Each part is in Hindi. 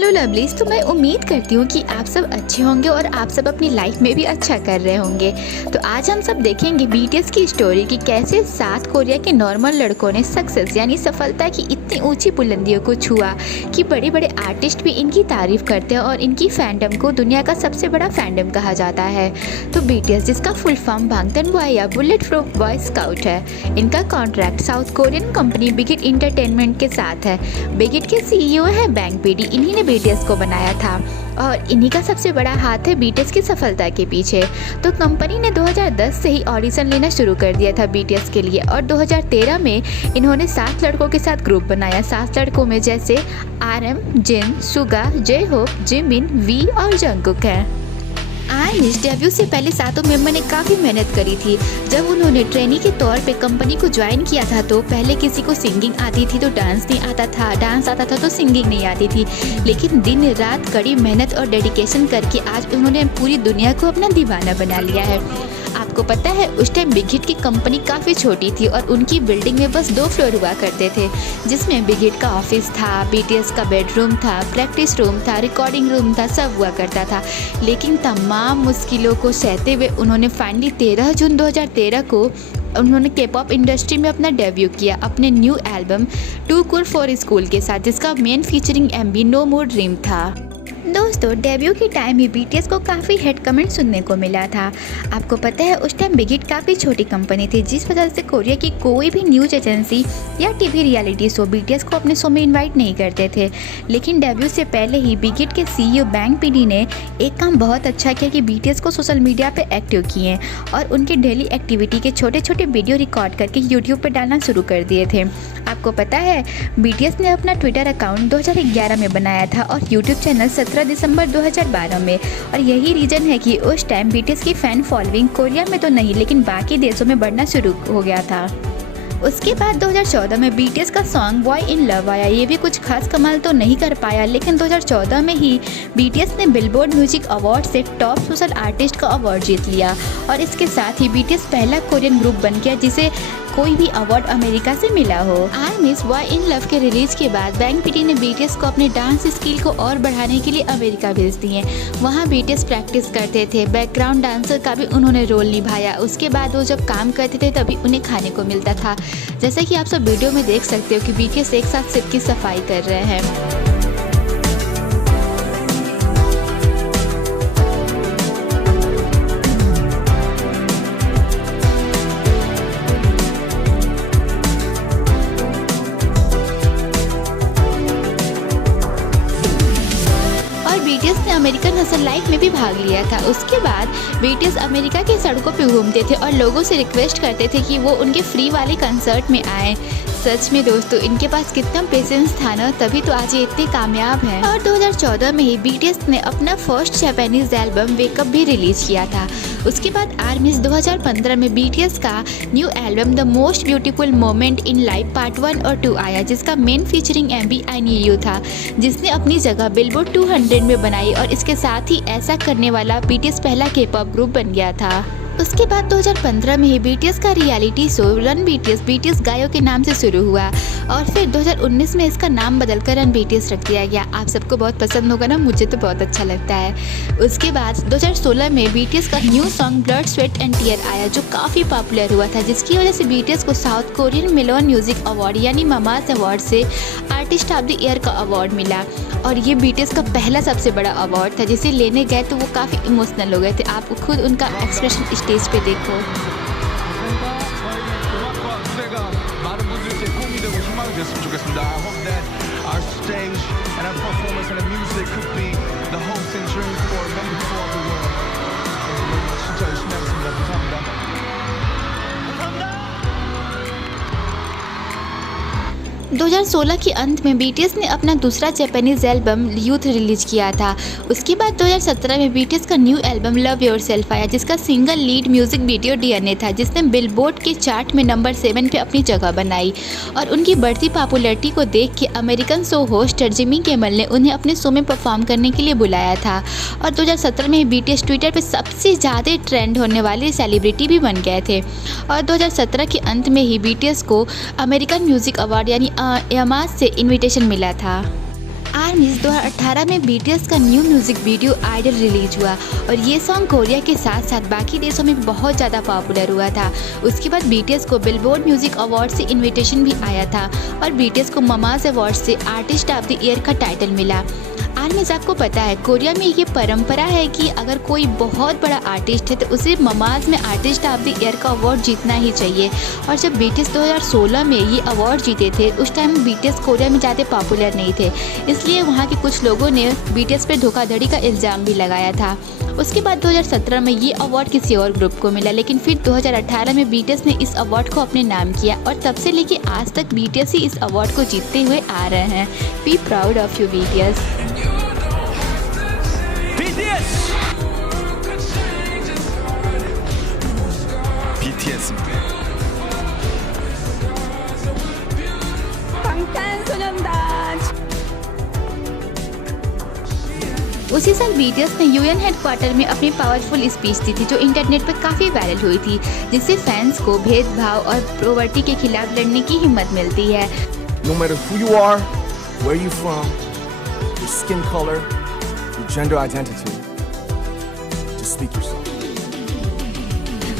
हेलो लवलीज, तो मैं उम्मीद करती हूँ कि आप सब अच्छे होंगे और आप सब अपनी लाइफ में भी अच्छा कर रहे होंगे। तो आज हम सब देखेंगे बीटीएस की स्टोरी कि कैसे साउथ कोरिया के नॉर्मल लड़कों ने सक्सेस यानी सफलता की इतनी ऊंची बुलंदियों को छुआ कि बड़े बड़े आर्टिस्ट भी इनकी तारीफ करते हैं और इनकी फैंडम को दुनिया का सबसे बड़ा फैंडम कहा जाता है। तो बीटीएस, जिसका फुल फॉर्म बांगतन बॉय या बुलेट प्रूफ बॉय स्काउट है, इनका contract South Korean company Big Hit Entertainment के साथ है। बिगिट के सीईओ है बैंग पीडी, इन्हीं ने बीटीएस को बनाया था और इन्हीं का सबसे बड़ा हाथ है बीटीएस की सफलता के पीछे। तो कंपनी ने 2010 से ही ऑडिशन लेना शुरू कर दिया था बीटीएस के लिए और 2013 में इन्होंने 7 लड़कों के साथ ग्रुप बनाया। 7 लड़कों में जैसे RM, Jin, Suga, J Hope, Jimin, V और जंगकुक हैं। आर्मिस डेब्यू से पहले सातों मेंबर ने काफ़ी मेहनत करी थी। जब उन्होंने ट्रेनी के तौर पे कंपनी को ज्वाइन किया था तो पहले किसी को सिंगिंग आती थी तो डांस नहीं आता था, डांस आता था तो सिंगिंग नहीं आती थी। लेकिन दिन रात कड़ी मेहनत और डेडिकेशन करके आज उन्होंने पूरी दुनिया को अपना दीवाना बना लिया है। आपको पता है उस टाइम बिगिट की कंपनी काफ़ी छोटी थी और उनकी बिल्डिंग में बस 2 फ्लोर हुआ करते थे, जिसमें बिगिट का ऑफिस था, बीटीएस का बेडरूम था, प्रैक्टिस रूम था, रिकॉर्डिंग रूम था, सब हुआ करता था। लेकिन तमाम मुश्किलों को सहते हुए उन्होंने फाइनली 13 जून 2013 को उन्होंने K-पॉप इंडस्ट्री में अपना डेब्यू किया अपने new album two cool for school के साथ, जिसका main featuring MV no more dream था। दोस्तों, डेब्यू के टाइम ही बीटीएस को काफ़ी हेट कमेंट सुनने को मिला था। आपको पता है उस टाइम बिगिट काफ़ी छोटी कंपनी थी, जिस वजह से कोरिया की कोई भी न्यूज़ एजेंसी या टीवी रियलिटी शो बीटीएस को अपने शो में इनवाइट नहीं करते थे। लेकिन डेब्यू से पहले ही बिगिट के सीईओ बैंग पीडी ने एक काम बहुत अच्छा किया कि बीटीएस को सोशल मीडिया पर एक्टिव किए और उनके डेली एक्टिविटी के छोटे छोटे वीडियो रिकॉर्ड करके यूट्यूब पर डालना शुरू कर दिए थे। आपको पता है बीटीएस ने अपना ट्विटर अकाउंट 2011 में बनाया था और यूट्यूब चैनल 17 दिसंबर 2012 में। और यही रीज़न है कि उस टाइम बीटीएस की फ़ैन फॉलोइंग कोरिया में तो नहीं लेकिन बाकी देशों में बढ़ना शुरू हो गया था। उसके बाद 2014 में बीटीएस का सॉन्ग बॉय इन लव आया। ये भी कुछ खास कमाल तो नहीं कर पाया, लेकिन 2014 में ही बीटीएस ने बिलबोर्ड म्यूजिक अवार्ड से टॉप सोशल आर्टिस्ट का अवार्ड जीत लिया और इसके साथ ही बीटीएस पहला कोरियन ग्रुप बन गया जिसे कोई भी अवार्ड अमेरिका से मिला हो। आर्मिस बॉय इन लव के रिलीज के बाद बैंग पीडी ने बीटीएस को अपने डांस स्किल को और बढ़ाने के लिए अमेरिका भेज दिए। वहाँ बीटीएस प्रैक्टिस करते थे, बैकग्राउंड डांसर का भी उन्होंने रोल निभाया। उसके बाद वो जब काम करते थे तभी उन्हें खाने को मिलता था। जैसा कि आप सब वीडियो में देख सकते हो कि बीटीएस एक साथ सिर की सफाई कर रहे हैं। बीटीएस ने अमेरिकन हसल लाइफ में भी भाग लिया था। उसके बाद बीटीएस अमेरिका की सड़कों पे घूमते थे और लोगों से रिक्वेस्ट करते थे कि वो उनके फ्री वाले कंसर्ट में आए। सच में दोस्तों, इनके पास कितना पेशेंस था ना, तभी तो आज ये इतने कामयाब हैं। और 2014 में ही बीटीएस ने अपना फर्स्ट जापानीज एल्बम वेकअप भी रिलीज किया था। उसके बाद आर्मिस 2015 में बीटीएस का new album the most beautiful moment in life part 1 और 2 आया, जिसका main featuring MV I knee you था, जिसने अपनी जगह बिलबोर्ड 200 में बनाई और इसके साथ ही ऐसा करने वाला बीटीएस पहला K-पॉप ग्रुप बन गया था। उसके बाद 2015 में ही बीटीएस का रियलिटी शो रन बीटीएस गायों के नाम से शुरू हुआ और फिर 2019 में इसका नाम बदलकर रन बीटीएस रख दिया गया। आप सबको बहुत पसंद होगा ना, मुझे तो बहुत अच्छा लगता है। उसके बाद 2016 में बीटीएस का new song blood sweat and tear आया, जो काफ़ी पॉपुलर हुआ था, जिसकी वजह से बीटीएस को south Korean Malone music award यानी मामास अवार्ड से आर्टिस्ट ऑफ द ईयर का अवार्ड मिला। और ये बीटीएस का पहला सबसे बड़ा अवार्ड था, जिसे लेने गए तो वो काफ़ी इमोशनल हो गए थे। आप खुद उनका एक्सप्रेशन स्टेज पे देखो। दो 2016 के अंत में बीटीएस ने अपना दूसरा जापानीज एल्बम यूथ रिलीज किया था। उसके बाद 2017 में बीटीएस का न्यू एल्बम लव योरसेल्फ आया, जिसका single lead music video DNA था, जिसने बिलबोर्ड के चार्ट में नंबर 7 पे अपनी जगह बनाई। और उनकी बढ़ती पॉपुलैरिटी को देख के American show host Jimmy Kimmel ने उन्हें अपने शो में परफॉर्म करने के लिए बुलाया था। और 2017 में बीटीएस ट्विटर पर सबसे ज़्यादा ट्रेंड होने वाले सेलिब्रिटी भी बन गए थे। और 2017 के अंत में ही बीटीएस को अमेरिकन म्यूजिक अवार्ड यानी एमास से इनविटेशन मिला था। आर्मीज 2018 में बीटीएस का new music video idol release हुआ और ये सॉन्ग कोरिया के साथ साथ बाकी देशों में बहुत ज़्यादा पॉपुलर हुआ था। उसके बाद बीटीएस को बिलबोर्ड म्यूजिक अवार्ड से इनविटेशन भी आया था और बीटीएस को ममाज अवार्ड से आर्टिस्ट ऑफ द ईयर का टाइटल मिला। आर्मीज, आपको पता है कोरिया में ये परंपरा है कि अगर कोई बहुत बड़ा आर्टिस्ट है तो उसे ममाज में आर्टिस्ट ऑफ द ईयर का अवार्ड जीतना ही चाहिए। और जब बीटीएस 2016 में ये अवार्ड जीते थे उस टाइम बीटीएस कोरिया में ज़्यादा पॉपुलर नहीं थे, इसलिए वहाँ के कुछ लोगों ने बीटीएस पर धोखाधड़ी का इल्ज़ाम भी लगाया था। उसके बाद 2017 में ये अवार्ड किसी और ग्रुप को मिला, लेकिन फिर 2018 में बीटीएस ने इस अवार्ड को अपने नाम किया और तब से लेके आज तक बीटीएस ही इस अवार्ड को जीतते हुए आ रहे हैं। Be proud of you BTS. उसी साल बीटीएस ने यूएन हेडक्वार्टर में अपनी पावरफुल स्पीच दी थी जो इंटरनेट पर काफ़ी वायरल हुई थी, जिससे फैंस को भेदभाव और पॉवर्टी के खिलाफ लड़ने की हिम्मत मिलती है। No matter who you are, where you from, your skin color, your gender identity, just speak yourself.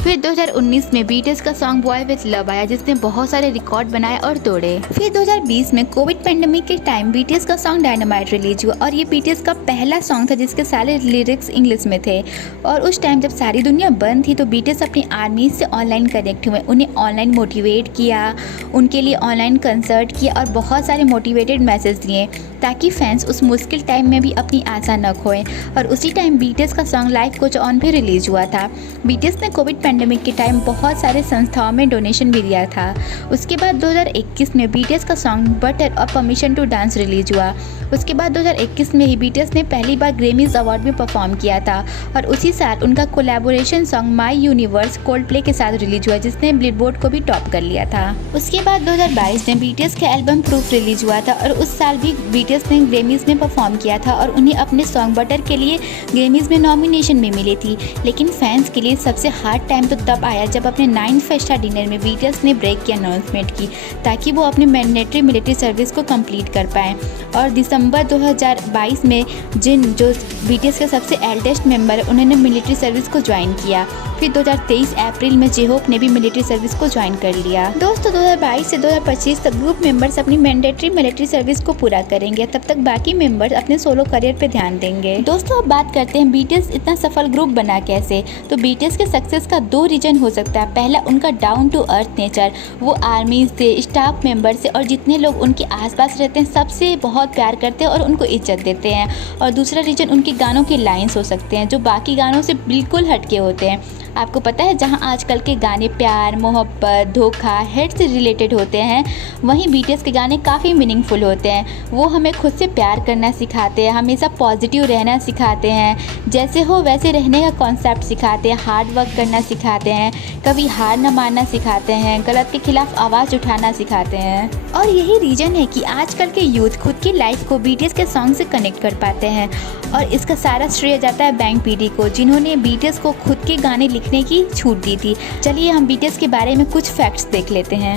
फिर 2019 में बीटीएस का सॉन्ग बॉय विथ लव आया जिसने बहुत सारे रिकॉर्ड बनाए और तोड़े। फिर 2020 में कोविड पेंडेमिक के टाइम बीटीएस का सॉन्ग डायनामाइट रिलीज हुआ और ये बीटीएस का पहला सॉन्ग था जिसके सारे लिरिक्स इंग्लिश में थे। और उस टाइम जब सारी दुनिया बंद थी तो बीटीएस अपनी आर्मी से ऑनलाइन कनेक्ट हुए, उन्हें ऑनलाइन मोटिवेट किया, उनके लिए ऑनलाइन कंसर्ट किया और बहुत सारे मोटिवेटेड मैसेज दिए ताकि फैंस उस मुश्किल टाइम में भी अपनी आशा न खोएं। और उसी टाइम बीटीएस का सॉन्ग लाइफ कुछ ऑन भी रिलीज हुआ था। बीटीएस ने कोविड पेंडेमिक के टाइम बहुत सारे संस्थाओं में डोनेशन भी दिया था। उसके बाद 2021 में बीटीएस का सॉन्ग बटर और परमिशन टू डांस रिलीज हुआ। उसके बाद 2021 में ही बीटीएस ने पहली बार ग्रेमीज अवार्ड में परफॉर्म किया था और उसी साल उनका कोलैबोरेशन सॉन्ग माई यूनिवर्स कोल्डप्ले के साथ रिलीज हुआ जिसने बिलबोर्ड को भी टॉप कर लिया था। उसके बाद 2022 में बीटीएस का एल्बम प्रूफ रिलीज हुआ था और उस साल भी बीटीएस ने ग्रेमीज में परफॉर्म किया था और उन्हें अपने सॉन्ग बटर के लिए ग्रेमीज में नॉमिनेशन भी मिली थी। लेकिन फैंस के लिए सबसे हार्ड टाइम तो तब आया जब अपने 9th फेस्टा डिनर में बीटीएस ने ब्रेक की अनाउंसमेंट की ताकि वो अपने मैंडेटरी मिलिट्री सर्विस को कंप्लीट कर पाएँ। और दिसंबर 2022 में जो बीटीएस के सबसे एल्डेस्ट मेंबर है उन्होंने मिलिट्री सर्विस को ज्वाइन किया। फिर 2023 अप्रैल में जेहोप ने भी मिलिट्री सर्विस को ज्वाइन कर लिया। दोस्तों 2022 से 2025 तक ग्रुप मेंबर्स अपनी मैंडेटरी मिलिट्री सर्विस को पूरा करेंगे, तब तक बाकी मेंबर्स अपने सोलो करियर पे ध्यान देंगे। दोस्तों अब बात करते हैं बीटीएस इतना सफल ग्रुप बना कैसे। तो बीटीएस के सक्सेस का 2 रीजन हो सकता है। पहला उनका डाउन टू अर्थ नेचर, वो आर्मी से, स्टाफ मेंबर से और जितने लोग उनके आसपास रहते हैं सबसे बहुत प्यार करते हैं और उनको इज्जत देते हैं। और दूसरा रीजन उनके गानों के लाइन्स हो सकते हैं जो बाकी गानों से बिल्कुल हटके होते हैं। आपको पता है जहां आजकल के गाने प्यार, मोहब्बत, धोखा, हेट से रिलेटेड होते हैं, वहीं बीटीएस के गाने काफ़ी मीनिंगफुल होते हैं। वो हमें खुद से प्यार करना सिखाते हैं, हमेशा पॉजिटिव रहना सिखाते हैं, जैसे हो वैसे रहने का कॉन्सेप्ट सिखाते हैं, हार्ड वर्क करना सिखाते हैं, कभी हार न मानना सिखाते हैं, गलत के खिलाफ आवाज़ उठाना सिखाते हैं। और यही रीज़न है कि आजकल के यूथ खुद की लाइफ को बीटीएस के सॉन्ग से कनेक्ट कर पाते हैं। और इसका सारा श्रेय जाता है बैंग पीडी को, जिन्होंने बीटीएस को खुद के गाने लिखने की छूट दी थी। चलिए हम बीटीएस के बारे में कुछ फैक्ट्स देख लेते हैं।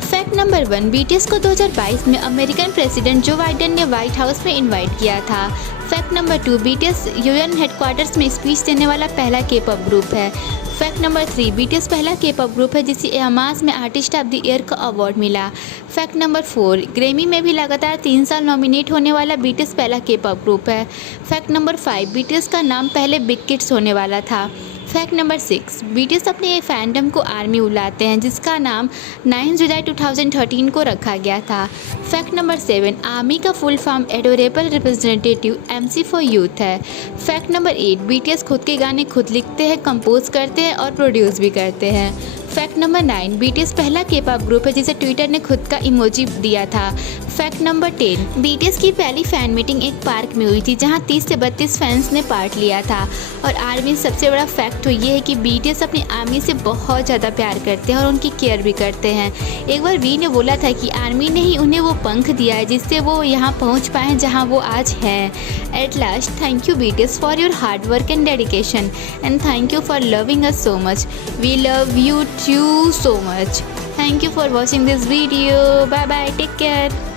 फैक्ट नंबर 1, बीटीएस को 2022 में अमेरिकन प्रेसिडेंट जो बाइडेन ने व्हाइट हाउस में इनवाइट किया था। Fact number 2, BTS UN headquarters में स्पीच देने वाला पहला के-पॉप ग्रुप है। फैक्ट नंबर 3, बीटीएस पहला के-पॉप ग्रुप है जिसे एमाज में आर्टिस्ट ऑफ द ईयर का अवार्ड मिला। फैक्ट नंबर 4, ग्रैमी में भी लगातार 3 साल नॉमिनेट होने वाला बीटीएस पहला के-पॉप ग्रुप है। फैक्ट नंबर 5, बीटीएस का नाम पहले बिग किड्स होने वाला था। फैक्ट नंबर 6, बीटीएस अपने फैंडम को आर्मी बुलाते हैं जिसका नाम 9 जुलाई 2013 को रखा गया था। फैक्ट नंबर 7, आर्मी का full form adorable representative MC for youth है। फैक्ट नंबर 8, बीटीएस खुद के गाने खुद लिखते हैं, कंपोज करते हैं और प्रोड्यूस भी करते हैं। फैक्ट नंबर 9, बीटीएस पहला के-पॉप ग्रुप है जिसे ट्विटर ने खुद का इमोजी दिया था। फैक्ट नंबर 10, बीटीएस की पहली फ़ैन मीटिंग एक पार्क में हुई थी जहां 30 से 32 फैंस ने पार्ट लिया था। और आर्मी सबसे बड़ा फैक्ट तो ये है कि बीटीएस अपनी आर्मी से बहुत ज़्यादा प्यार करते हैं और उनकी केयर भी करते हैं। एक बार वी ने बोला था कि आर्मी ने ही उन्हें वो पंख दिया है जिससे वो यहाँ पहुँच पाए जहाँ वो आज हैं। At last, thank you BTS for your hard work and dedication and thank you for loving us so much. We love you too so much. Thank you for watching this video. Bye bye. Take care.